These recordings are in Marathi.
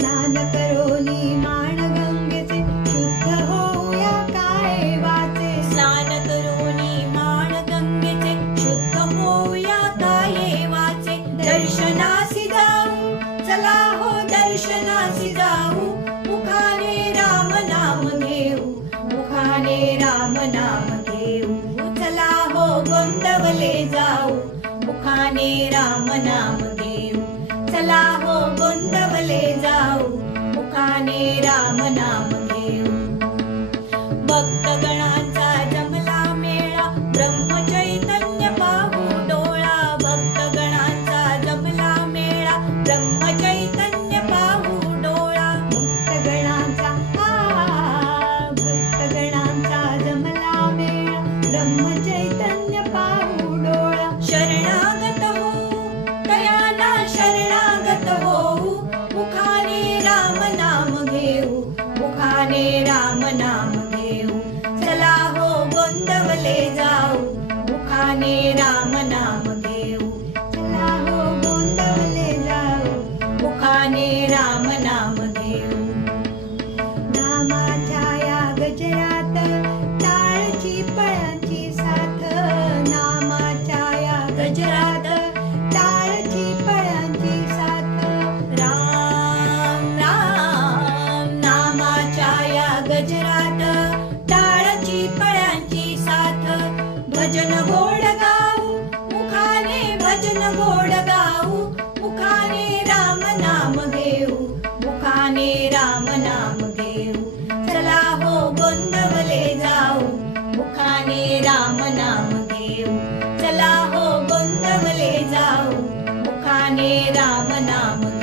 स्नान करोनी मान गंगेचे शुद्ध होऊया काय वाचे? स्नान करोनी मान गंगेचे शुद्ध होऊया काये वाचे? दर्शनासी जाऊ चला हो दर्शनासी जाऊ मुखाने राम नाम घेऊ मुखाने राम नाम घेऊ चला हो गोंदवले जाऊ मुखाने राम नाम चला हो गोंदवले जाऊ. मुखाने राम नाम घेऊ. भक्त भक्तगणांचा जमला मेळा. ब्रह्म चैतन्य पाहू डोळा. भक्त भक्तगणांचा जमला मेळा. ब्रह्म चैतन्य पाहू डोळा. भक्त भक्तगणांचा भक्त भक्तगणांचा जमला मेळा. ब्रह्म राम नाम घेऊ. चला हो गोंदवले जाऊ. मुखाने राम नाम घेऊ. चला हो गोंदवले जाऊ. मुखाने राम नाम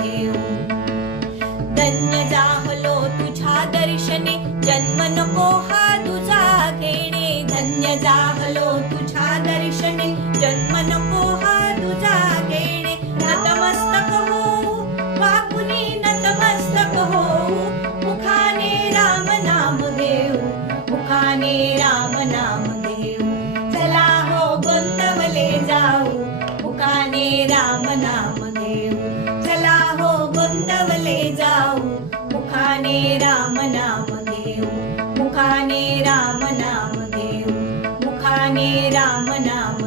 राम नाम घेऊ मुखाने राम नाम घेऊ मुखाने राम नाम